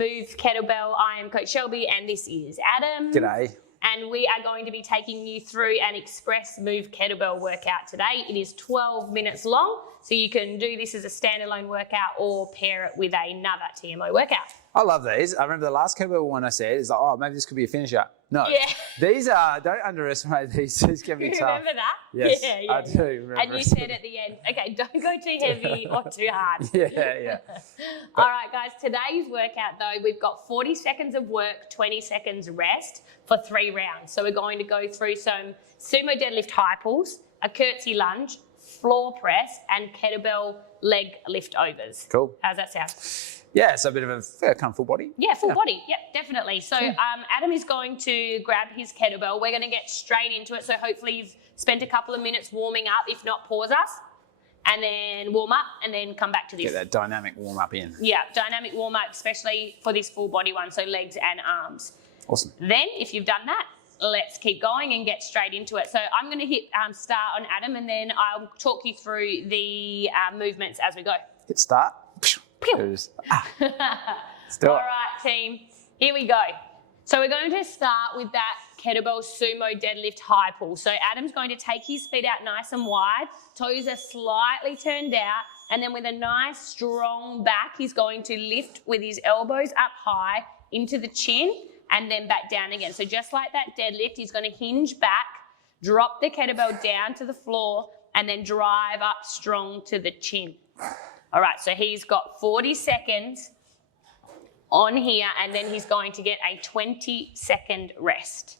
Smooth Kettlebell. I am Coach Shelby and this is Adam. G'day. And we are going to be taking you through an express move kettlebell workout today. It is 12 minutes long, so you can do this as a standalone workout or pair it with another TMO workout. I love these. I remember the last kettlebell one I said is like, oh, maybe this could be a finisher. No. Yeah. These are, don't underestimate these. These can be You tough. remember that? Yes, Yeah, I do remember. And you said at the end, okay, don't go too heavy or too hard. Yeah. All right, guys, today's workout, though, we've got 40 seconds of work, 20 seconds rest for 3 rounds. So we're going to go through some sumo deadlift high pulls, a curtsy lunge, floor press, and kettlebell leg lift overs. Cool. How's that sound? Yeah, so a bit of a kind of full body. Yeah, full body. Yep, definitely. So Adam is going to grab his kettlebell. We're going to get straight into it. So hopefully you've spent a couple of minutes warming up. If not, pause us and then warm up and then come back to this. Get that dynamic warm up in. Yeah, dynamic warm up, especially for this full body one. So legs and arms. Awesome. Then if you've done that, let's keep going and get straight into it. So I'm going to hit start on Adam and then I'll talk you through the movements as we go. Hit start. Pew. Still. All right, team, here we go. So we're going to start with that kettlebell sumo deadlift high pull. So Adam's going to take his feet out nice and wide, toes are slightly turned out, and then with a nice strong back, he's going to lift with his elbows up high into the chin and then back down again. So just like that deadlift, he's going to hinge back, drop the kettlebell down to the floor, and then drive up strong to the chin. All right, so he's got 40 seconds on here, and then he's going to get a 20-second rest.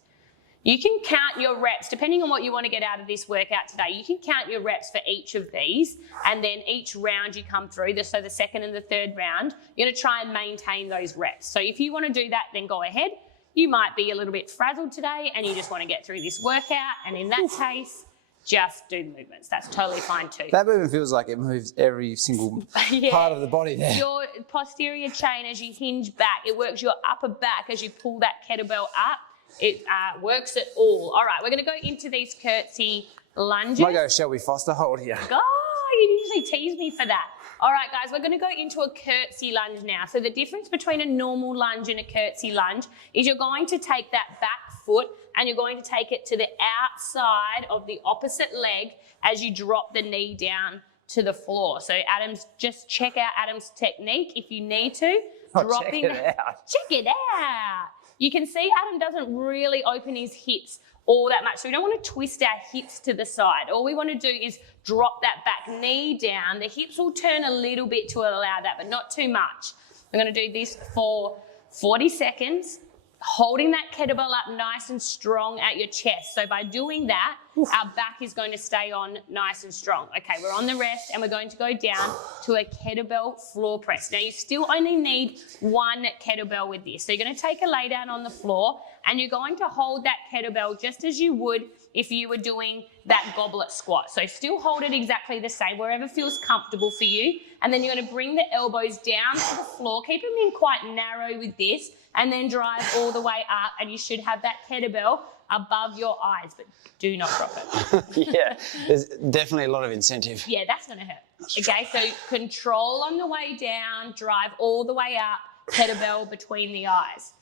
You can count your reps, depending on what you want to get out of this workout today. You can count your reps for each of these, and then each round you come through, so the second and the third round, you're going to try and maintain those reps. So if you want to do that, then go ahead. You might be a little bit frazzled today, and you just want to get through this workout, and in that case, just do the movements. That's totally fine too. That movement feels like it moves every single part of the body there. Your posterior chain as you hinge back, it works your upper back as you pull that kettlebell up. It works it all. All right, we're going to go into these curtsy lunges. Might go Shelby Foster, hold here. Oh, you usually tease me for that. All right, guys, we're going to go into a curtsy lunge now. So the difference between a normal lunge and a curtsy lunge is you're going to take that back foot and you're going to take it to the outside of the opposite leg as you drop the knee down to the floor. So Adam's, just check out Adam's technique if you need to. Check it out. Check it out. You can see Adam doesn't really open his hips all that much. So we don't want to twist our hips to the side. All we want to do is drop that back knee down. The hips will turn a little bit to allow that, but not too much. We're going to do this for 40 seconds, holding that kettlebell up nice and strong at your chest. So by doing that, our back is going to stay on nice and strong. Okay, we're on the rest and we're going to go down to a kettlebell floor press. Now you still only need 1 kettlebell with this. So you're going to take a lay down on the floor and you're going to hold that kettlebell just as you would if you were doing that goblet squat. So still hold it exactly the same, wherever feels comfortable for you. And then you're going to bring the elbows down to the floor, keep them in quite narrow with this, and then drive all the way up, and you should have that kettlebell above your eyes, but do not drop it. Yeah, there's definitely a lot of incentive. Yeah, that's going to hurt. Okay, so control on the way down, drive all the way up, kettlebell between the eyes.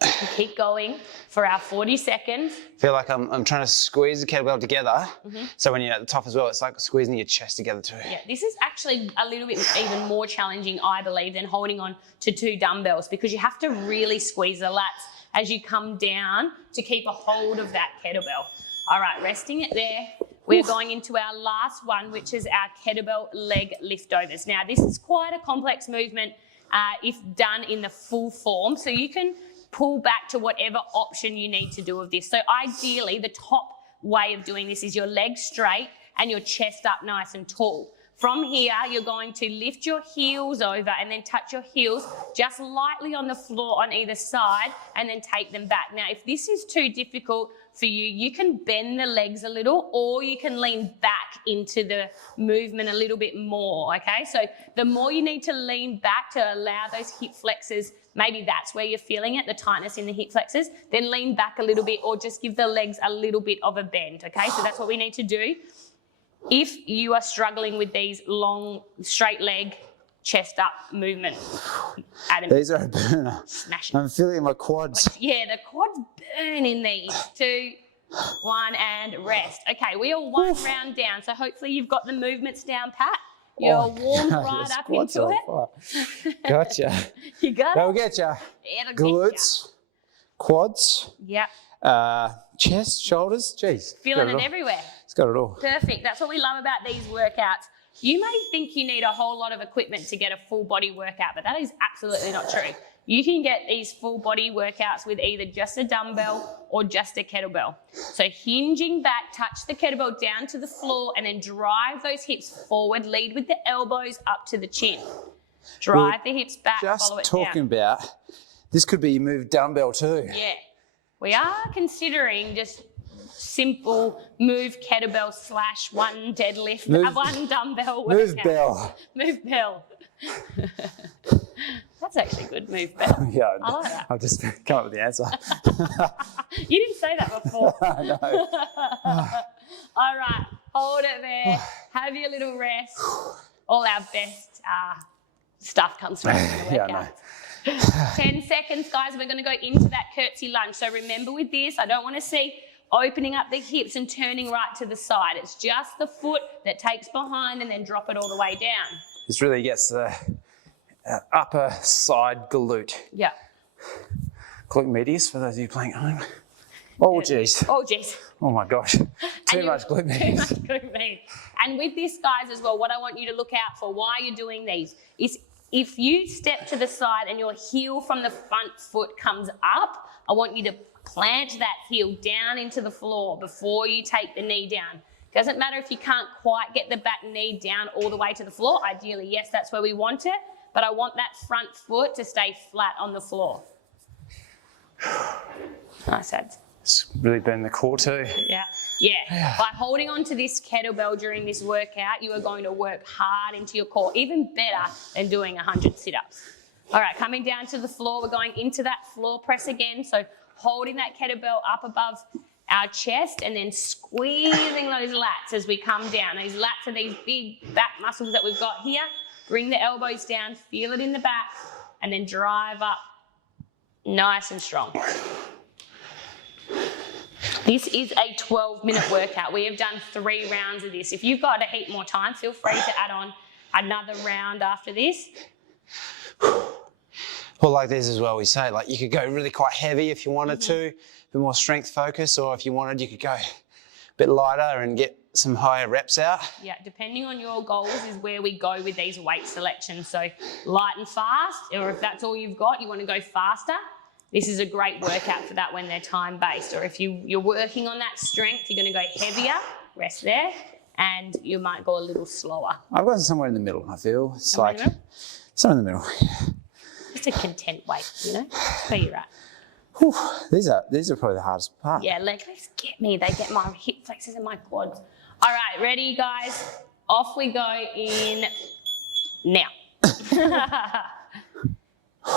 And keep going for our 40 seconds. I feel like I'm trying to squeeze the kettlebell together. So when you're at the top as well, it's like squeezing your chest together too. Yeah, this is actually a little bit even more challenging, I believe, than holding on to 2 dumbbells because you have to really squeeze the lats as you come down to keep a hold of that kettlebell. All right, resting it there. We're going into our last one, which is our kettlebell leg liftovers. Now, this is quite a complex movement if done in the full form. So you can pull back to whatever option you need to do of this. So ideally, the top way of doing this is your legs straight and your chest up nice and tall. From here, you're going to lift your heels over and then touch your heels just lightly on the floor on either side and then take them back. Now, if this is too difficult for you, you can bend the legs a little or you can lean back into the movement a little bit more, okay? So the more you need to lean back to allow those hip flexors, maybe that's where you're feeling it, the tightness in the hip flexors, then lean back a little bit or just give the legs a little bit of a bend, okay? So that's what we need to do. If you are struggling with these long straight leg chest up movement. Adam, These are a burner. smash it. I'm feeling my quads. Yeah, the quads burn in these. 2, 1, and rest. Okay, we are 1 round down, so hopefully you've got the movements down pat. You're warmed right up into it. Gotcha. You got That'll it? get you. It'll get ya. Glutes, quads, Yep. chest, shoulders. Jeez. Feeling it everywhere. It's got it all. Perfect. That's what we love about these workouts. You may think you need a whole lot of equipment to get a full body workout, but that is absolutely not true. You can get these full body workouts with either just a dumbbell or just a kettlebell. So hinging back, touch the kettlebell down to the floor and then drive those hips forward. Lead with the elbows up to the chin. Drive the hips back, follow it Just down. talking about, this could be your move dumbbell too. Yeah. We are considering just simple move kettlebell / 1 deadlift, 1 dumbbell workout. Move bell. Move bell. That's actually good, move bell. Yeah, I like that. I'll just come up with the answer. You didn't say that before. I know. All right, hold it there. Have your little rest. All our best stuff comes from the Yeah, workout. I know. 10 seconds, guys. We're going to go into that curtsy lunge. So remember with this, I don't want to see opening up the hips and turning right to the side. It's just the foot that takes behind and then drop it all the way down. This really gets the upper side glute. Yeah. Glute medius for those of you playing at home. Oh, geez. Oh, geez. Oh, my gosh. Too much glute medius. Too much glute medius. And with this, guys, as well, what I want you to look out for while you're doing these is if you step to the side and your heel from the front foot comes up, I want you to plant that heel down into the floor before you take the knee down. Doesn't matter if you can't quite get the back knee down all the way to the floor. Ideally, yes, that's where we want it. But I want that front foot to stay flat on the floor. Nice, Ads. It's really burning the core too. Yeah. Yeah. By holding on to this kettlebell during this workout, you are going to work hard into your core, even better than doing 100 sit-ups. All right, coming down to the floor, we're going into that floor press again. So holding that kettlebell up above our chest and then squeezing those lats as we come down. These lats are these big back muscles that we've got here. Bring the elbows down, feel it in the back, and then drive up nice and strong. This is a 12-minute workout. We have done 3 rounds of this. If you've got a heap more time, feel free to add on another round after this. Well, like this as well, we say, like you could go really quite heavy if you wanted to, a bit more strength focus, or if you wanted, you could go a bit lighter and get some higher reps out. Yeah, depending on your goals is where we go with these weight selections. So light and fast, or if that's all you've got, you want to go faster. This is a great workout for that when they're time-based. Or if you're working on that strength, you're going to go heavier, rest there, and you might go a little slower. I've gone somewhere in the middle, I feel. It's Somewhere in like, the middle? somewhere in the middle. Just a content weight, you know? That's where you're at. Whew, these are probably the hardest part. Yeah, leg lifts get me. They get my hip flexors and my quads. All right, ready, guys? Off we go in now.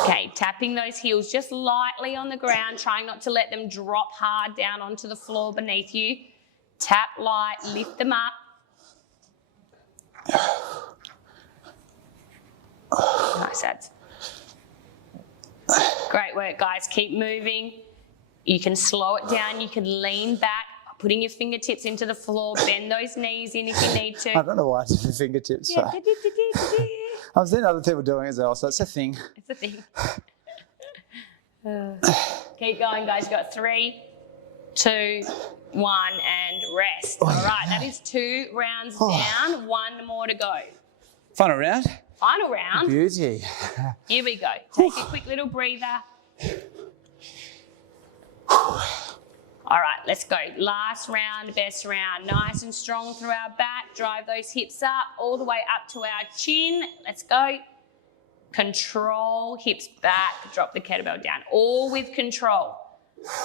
Okay, tapping those heels just lightly on the ground, trying not to let them drop hard down onto the floor beneath you. Tap light, lift them up. Nice, Ads. Great work, guys. Keep moving. You can slow it down. You can lean back, putting your fingertips into the floor. Bend those knees in if you need to. I don't know why I did the fingertips. Yeah. I've seen other people doing it as well, so it's a thing. It's a thing. Keep going, guys. You've got 3, 2, 1, and rest. All right, that is 2 rounds down, 1 more to go. Final round. Final round. Beauty. Here we go. Take a quick little breather. All right, let's go. Last round, best round. Nice and strong through our back. Drive those hips up, all the way up to our chin. Let's go. Control, hips back, drop the kettlebell down. All with control.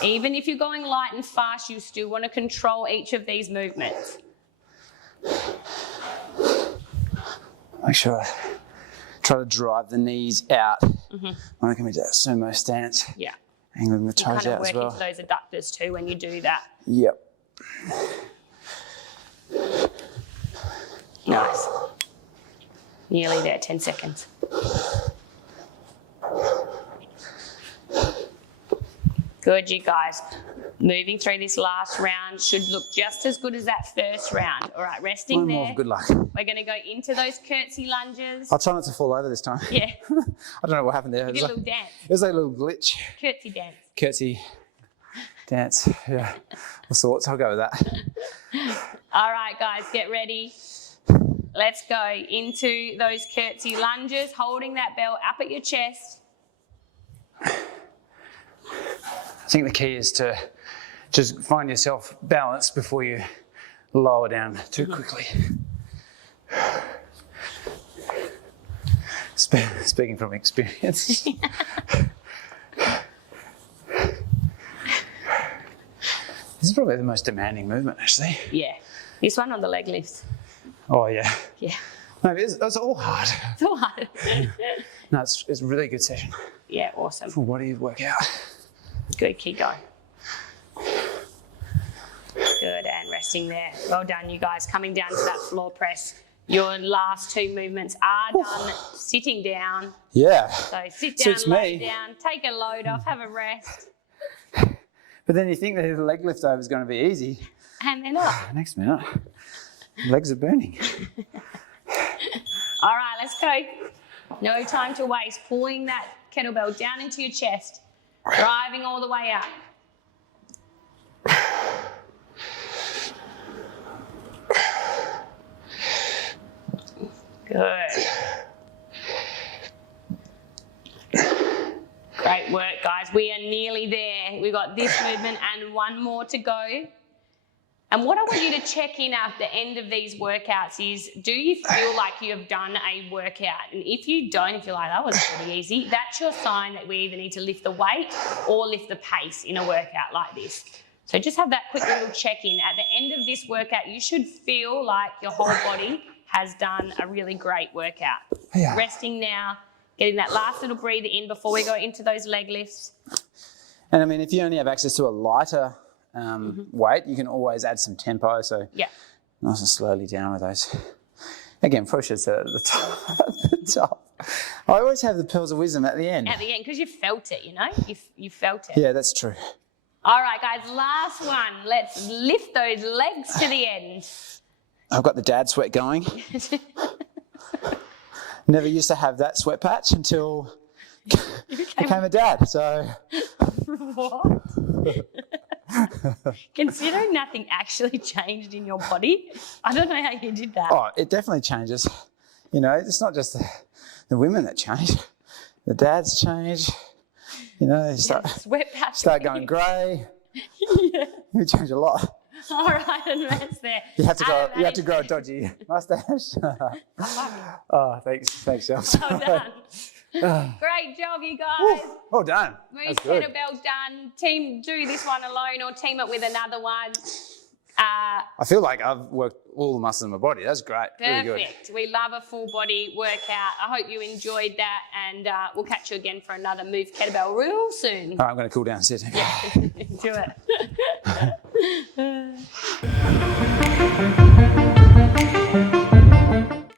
Even if you're going light and fast, you still want to control each of these movements. Make sure I try to drive the knees out when I come into that sumo stance. Yeah. Angling the You toes kind of out as work well. into those adductors too when you do that. Yep. Nice. Nearly there, 10 seconds. Good, you guys. Moving through this last round should look just as good as that first round. All right, resting One there. more, good luck. We're going to go into those curtsy lunges. I'll try not to fall over this time. Yeah. I don't know what happened there. You did a little dance. It was like a little glitch. Curtsy dance. Curtsy dance, yeah. Of sorts, I'll go with that. All right, guys, get ready. Let's go into those curtsy lunges, holding that bell up at your chest. I think the key is to just find yourself balanced before you lower down too quickly. Speaking from experience. This is probably the most demanding movement, actually. Yeah. This one on the leg lifts. Oh, yeah. Yeah. Maybe it's all hard. It's all hard. No, it's a really good session. Yeah, awesome. Full body workout. Good, keep going. Good, and resting there. Well done, you guys. Coming down to that floor press. Your last two movements are done sitting down. Yeah. So sit down, Suits lay me. down, take a load off, have a rest. But then you think that the leg lift over is going to be easy. And then up. Next minute, legs are burning. All right, let's go. No time to waste. Pulling that kettlebell down into your chest. Driving all the way up. Good. Great work, guys. We are nearly there. We've got this movement and one more to go. And what I want you to check in at the end of these workouts is, do you feel like you have done a workout? And if you don't, if you're like, that was pretty easy, that's your sign that we either need to lift the weight or lift the pace in a workout like this. So just have that quick little check-in. At the end of this workout, you should feel like your whole body has done a really great workout. Yeah. Resting now, getting that last little breather in before we go into those leg lifts. And I mean, if you only have access to a lighter weight, you can always add some tempo. So Yeah. nice and slowly down with those. Again, pushes at the top. At the top. I always have the pearls of wisdom at the end. At the end, because you felt it, you know? You felt it. Yeah, that's true. All right, guys, last one. Let's lift those legs to the end. I've got the dad sweat going. Never used to have that sweat patch until became a dad. So What? Considering nothing actually changed in your body, I don't know how you did that. oh, it definitely changes. You know, it's not just the women that change. The dads change. You know, they Sweat patch. start going grey. Yeah. You change a lot. All right, and rest there. You have to go. Adam, You have to grow a dodgy mustache. Oh, thanks, Chelsea. Well done. Great job, you guys. Well done. Move That's good. kettlebell done. Team, do this one alone or team it with another one. I feel like I've worked all the muscles in my body. That's great. Really good. Perfect. We love a full body workout. I hope you enjoyed that, and we'll catch you again for another Move Kettlebell real soon. All right, I'm going to cool down and sit. Do it.